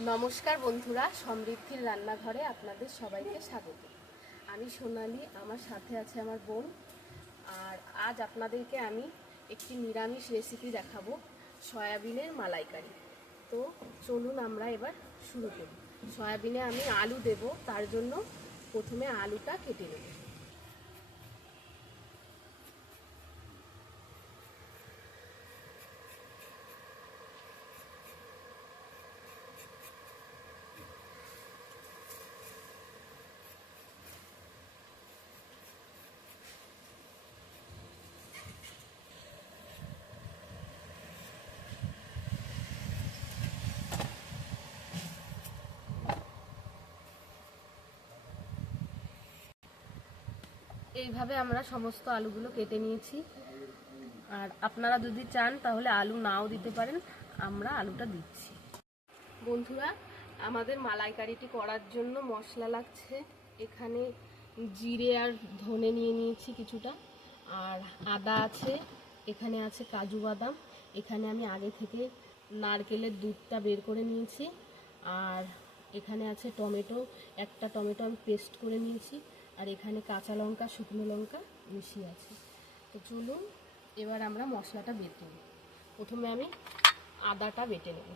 নমস্কার বন্ধুরা, সমৃদ্ধির রান্নাঘরে আপনাদের সবাইকে স্বাগত। আমি সোনালি, আমার সাথে আছে আমার বোন। আর আজ আপনাদেরকে আমি একটি নিরামিষ রেসিপি দেখাবো, সয়াবিনের মালাইকারি। তো চলুন আমরা এবার শুরু করি। সয়াবিনে আমি আলু দেব, তার জন্য প্রথমে আলুটা কেটে নেব। এইভাবে আমরা সমস্ত আলুগুলো কেটে নিয়েছি। আর আপনারা যদি চান, তাহলে আলু নাও দিতে পারেন। আমরা আলুটা দিচ্ছি। বন্ধুরা, আমাদের মালাইকারিটি করার জন্য মশলা লাগছে। এখানে জিরে আর ধনে নিয়ে নিয়েছি কিছুটা। আর আদা আছে, এখানে আছে কাজু বাদাম। এখানে আমি আগে থেকে নারকেলের দুধটা বের করে নিয়েছি। আর এখানে আছে টমেটো। একটা টমেটো আমি পেস্ট করে নিয়েছি। আর এখানে কাঁচা লঙ্কা, শুকনো লঙ্কা মিশিয়ে আছে। তো চলুন, এবার আমরা মশলাটা বেটে নেব প্রথমে আমি আদাটা বেটে নেব।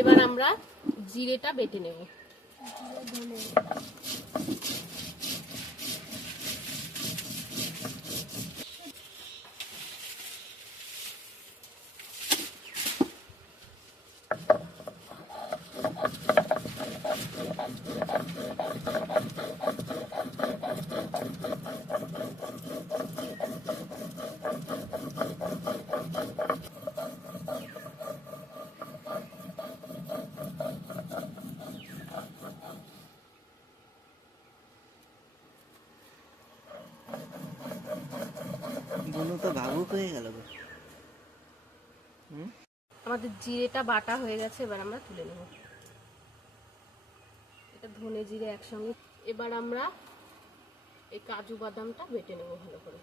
এবার আমরা জিরেটা বেটে নেব। তো ভাবুক হয়ে গেল আমাদের জিরেটা বাটা হয়ে গেছে, এবার আমরা তুলে নেব। এটা ধনে জিরে একসঙ্গে। এবার আমরা এই কাজু বাদামটা বেটে নেব ভালো করে।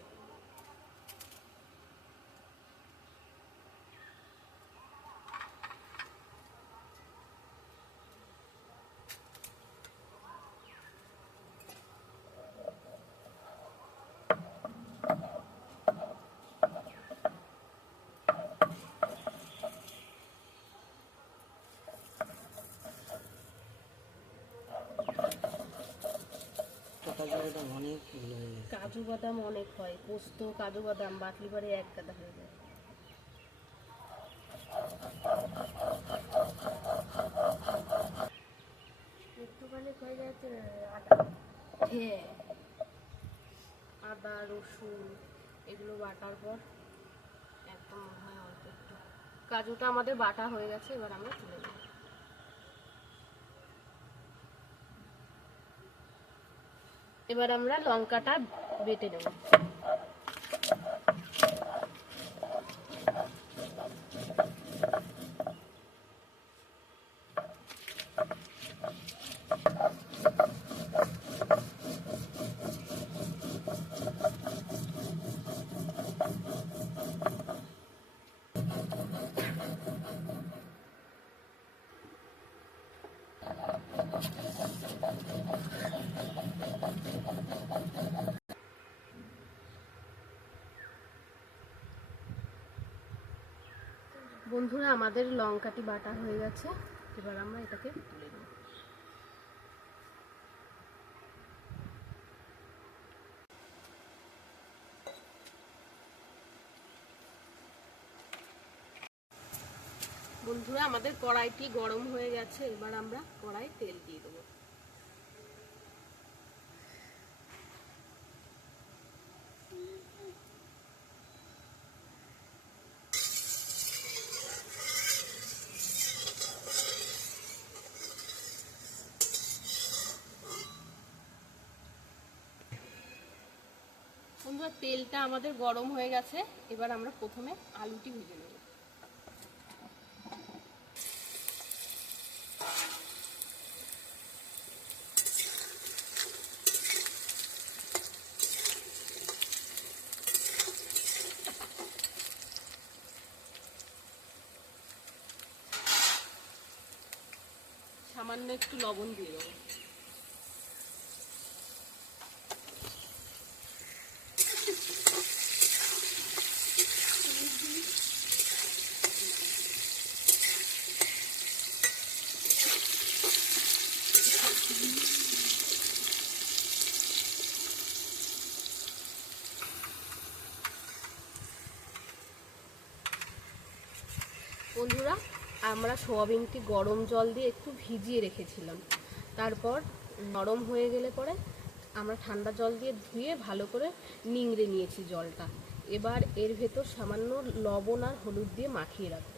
কাজু বাদাম অনেক হয় পোস্ত কাজু বাদাম বাটলি বারে এক গাদা হয়ে যায়। একটুখানি হয়ে যাচ্ছে আদা। হ্যাঁ। আদা রসুন এগুলো বাটার পর একদম হয় অল্প একটু। কাজুটা আমাদের বাটা হয়ে গেছে এবার আমরা তুলে নেব। এবার আমরা লঙ্কাটা বেটে নেব। বন্ধুরা, আমাদের লঙ্কাটি বাটা হয়ে গেছে। এবার আমরা এটাকে তুলে নেব। বন্ধুরা, আমাদের কড়াইটি গরম হয়ে গেছে। এবার আমরা কড়াই তেল দিয়ে দেবো। তেলটা আমাদের গরম হয়ে গেছে, এবার আমরা প্রথমে আলুটি ভেজে নেব। সামান্য একটু লবণ দিয়ে দেবো বন্ধুরা আমরা সোয়াবিনটি গরম জল দিয়ে একটু ভিজিয়ে রেখেছিলাম। তারপর নরম হয়ে গেলে পরে আমরা ঠান্ডা জল দিয়ে ধুয়ে ভালো করে নিংড়ে নিয়েছি জলটা। এবার এর ভেতর সামান্য লবণ আর হলুদ দিয়ে মাখিয়ে রাখব।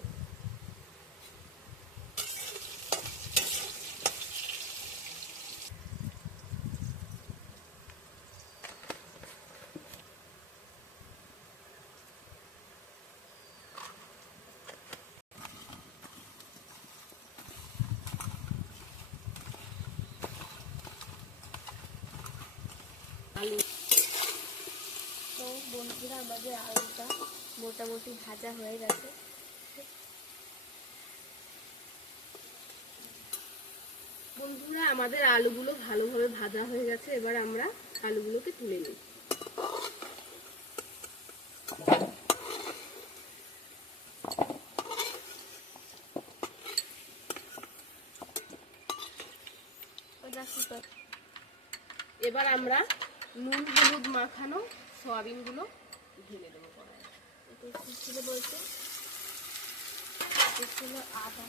আলু তো বন্ধুরা আমাদের আলুটা মোটামুটি ভাজা হয়ে গেছে। বন্ধুরা আমাদের আলুগুলো ভালোভাবে ভাজা হয়ে গেছে। এবার আমরা আলুগুলোকে তুলে নিই। এবার আমরা নুন হলুদ মাখানো সয়াবিনগুলো ঢেলে দেবো কড়াইয়ে। এটা কি ছিল বলতে? এটা ছিল আদা।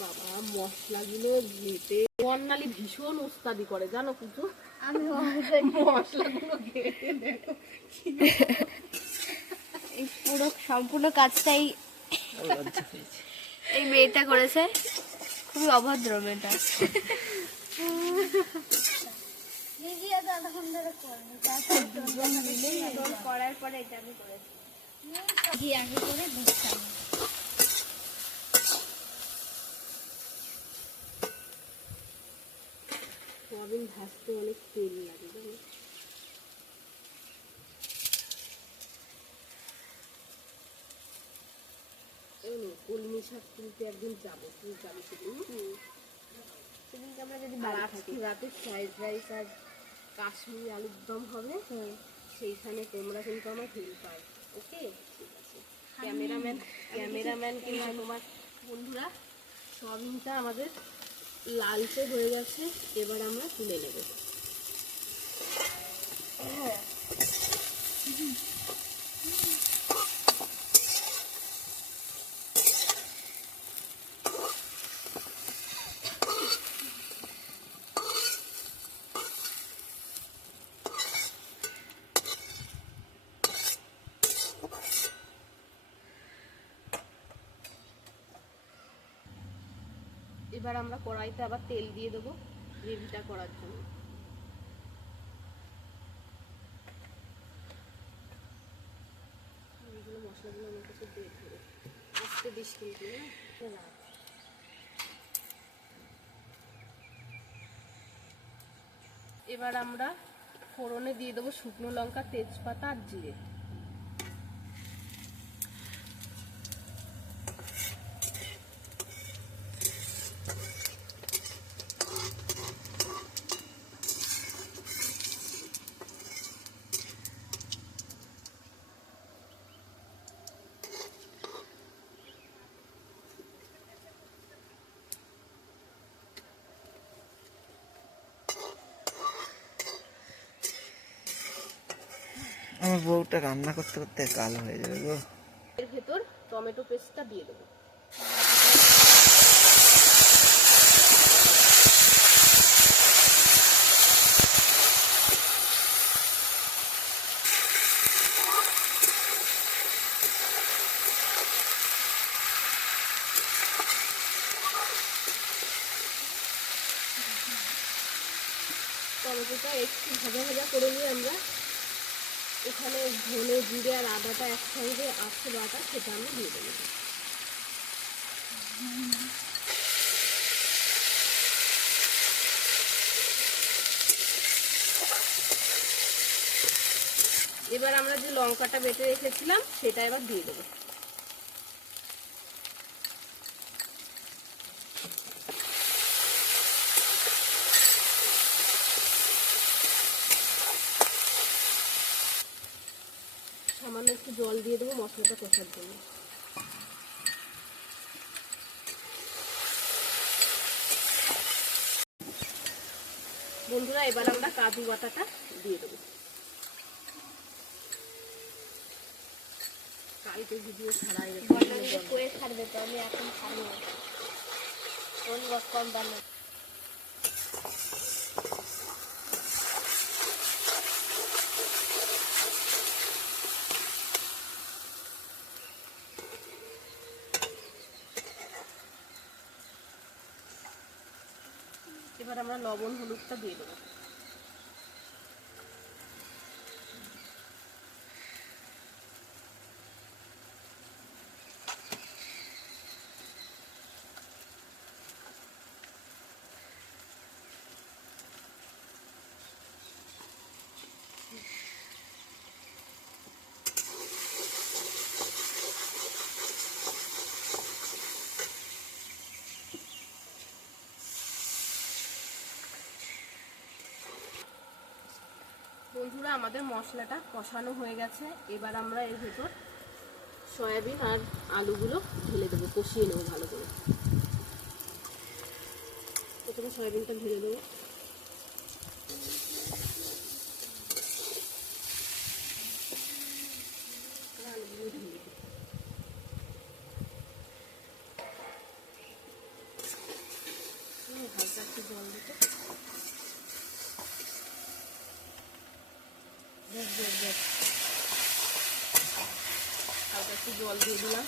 বাবা মশলাগুলো ঘেটে। বর্ণালী ভীষণ উস্তাদি করে জানো কিছু আমি মশলাগুলো ঘেটে দেখো এই পুরো সম্পূর্ণ কাজটাই এই মেয়েটা করেছে। খুবই অভদ্র মেয়েটা। করার পরে এটা আমি করেছি ঘি আগে করে দিচ্ছিলাম সয়াবিন ভাজতে অনেক তেল লাগে জানো এই নে, কলমি শাক তুলতে একদিন যাব তুই যাবি সেদিন? সেদিনকে আমরা যদি আজকে রাতে ফ্রাইড রাইস আর কাশ্মীরি আলুর দম হবে। সেইখানে তোমরা কিন্তু আমার হেল্পার ওকে? ঠিক আছে। ক্যামেরাম্যান ক্যামেরাম্যান কিংবা তোমার বন্ধুরা সয়াবিনটা আমাদের লালচে হয়ে গেছে এবার আমরা তুলে নেব। এবার আমরা কড়াইতে আবার তেল দিয়ে দেবো গ্রেভিটা করার জন্য। এইগুলো মশলাগুলো আমার কাছে দিয়ে দেবে। আস্তে দিস কিন্তু না এবার আমরা ফোড়নে দিয়ে দেবো শুকনো লঙ্কা, তেজপাতা আর জিরে। আমার বউটা রান্না করতে করতে কালো হয়ে যাবে গো। এর ভেতর টমেটো পেস্টটা দিয়ে দেবো। টমেটোটা একটু ভাজা ভাজা করে নিয়ে আমরা। এখানে ধনে, জিরে আর আদাটা একসঙ্গে আছে বাটা, সেটা আমি দিয়ে দেবো। এবার আমরা যে লঙ্কাটা বেটে রেখেছিলাম, সেটা এবার দিয়ে দেবো সামান্য একটু জল দিয়ে দেবো মশলাটা কষার জন্য। বন্ধুরা, এবার আমরা কাজু বাটাটা দিয়ে দেবো। কালকে ভিডিও ছাড়াই করে ছাড়বে তো, আমি এখন ছাড়বো কোন কম দামে এবার আমরা লবণ হলুদটা দিয়ে দেবো। বন্ধুরা, আমাদের মশলাটা কষানো হয়ে গেছে। এবার আমরা এর ভেতর সয়াবিন আর আলুগুলো ঢেলে দেবো, কষিয়ে নেব ভালো করে। প্রথমে সয়াবিনটা ঢেলে দেবো আর আলুগুলো ঢেলে দেবো হুম, হালকা একটু জল দিতে বেশ বেশ বেশ হালকা একটু জল দিয়ে দিলাম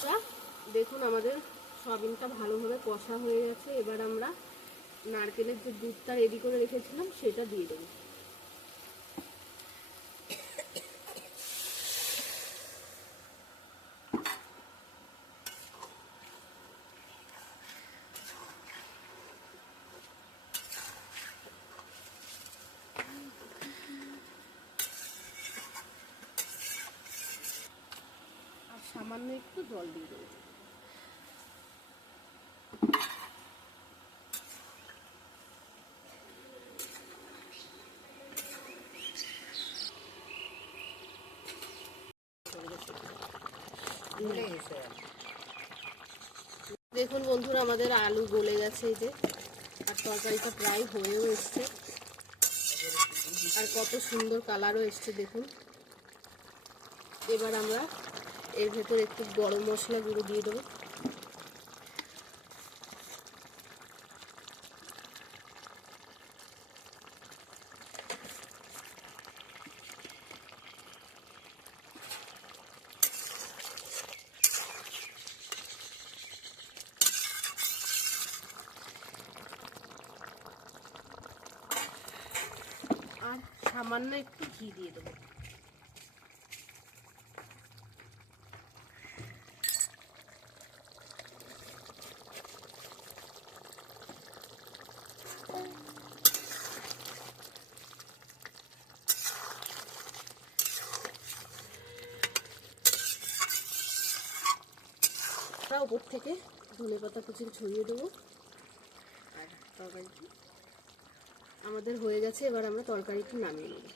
বন্ধুরা, দেখুন আমাদের সয়াবিনটা ভালোভাবে কষা হয়ে গেছে। এবার আমরা নারকেলের যে দুধটা রেডি করে রেখেছিলাম, সেটা দিয়ে দেবো। সামান্য একটু জল দিয়ে দেবো। দেখুন বন্ধুরা, আমাদের আলু গলে গেছে এই যে, আর তরকারিটা প্রায় হয়েও এসছে। আর কত সুন্দর কালারও এসছে, দেখুন। এবার আমরা এর ভেতর একটু গরম মশলা গুঁড়ো দিয়ে দেবো। আর সামান্য একটু ঘি দিয়ে দেবো। উপর থেকে ধনে পাতা কুচি ছড়িয়ে দেবো। আর তরকারিটি আমাদের হয়ে গেছে, এবার আমরা তরকারিটি নামিয়ে নেব।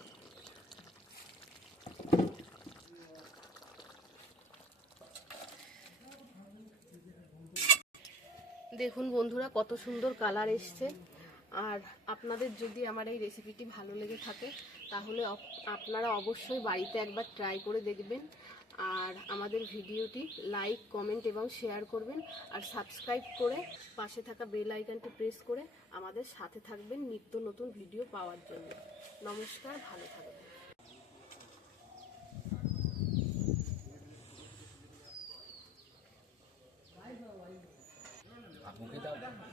দেখুন বন্ধুরা, কত সুন্দর কালার এসছে। আর আপনাদের যদি আমার এই রেসিপিটি ভালো লেগে থাকে, তাহলে আপনারা অবশ্যই বাড়িতে একবার ট্রাই করে দেখবেন। আর আমাদের ভিডিওটি লাইক কমেন্ট এবং শেয়ার করবেন আর সাবস্ক্রাইব করে পাশে থাকা বেল আইকনটি প্রেস করে আমাদের সাথে থাকবেন নিত্য নতুন ভিডিও পাওয়ার জন্য। নমস্কার ভালো থাকবেন।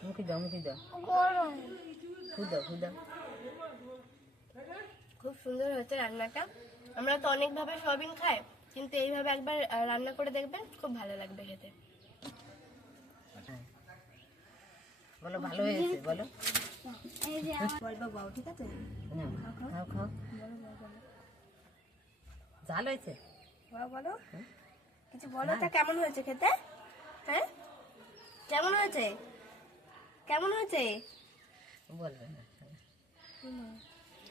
মুখে দাও মুখে দাও। গরম। ফুদাও ফুদাও। খুব সুন্দর হয়েছে রান্নাটা। আমরা তো অনেকভাবে সয়াবিন খাই। কিন্তু এইভাবে একবার রান্না করে দেখবেন খুব ভালো লাগবে খেতে। বলো ভালো হয়েছে বলো। বলব বাবু ঠিক আছে? নাও, খাও খাও। ঝাল হয়েছে? বাবা বলো। কিছু বলো তা কেমন হয়েছে খেতে? হ্যাঁ? কেমন হয়েছে? কেমন হয়েছে? বলবে না।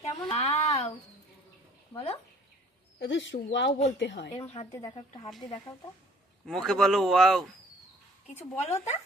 কেমন? আও। বলো। এটা ওয়াও বলতে হয়। এরকম হাত দিয়ে দেখাও একটু হাত দিয়ে দেখাও তো। মুখে বলো ওয়াও। কিছু বলো তা?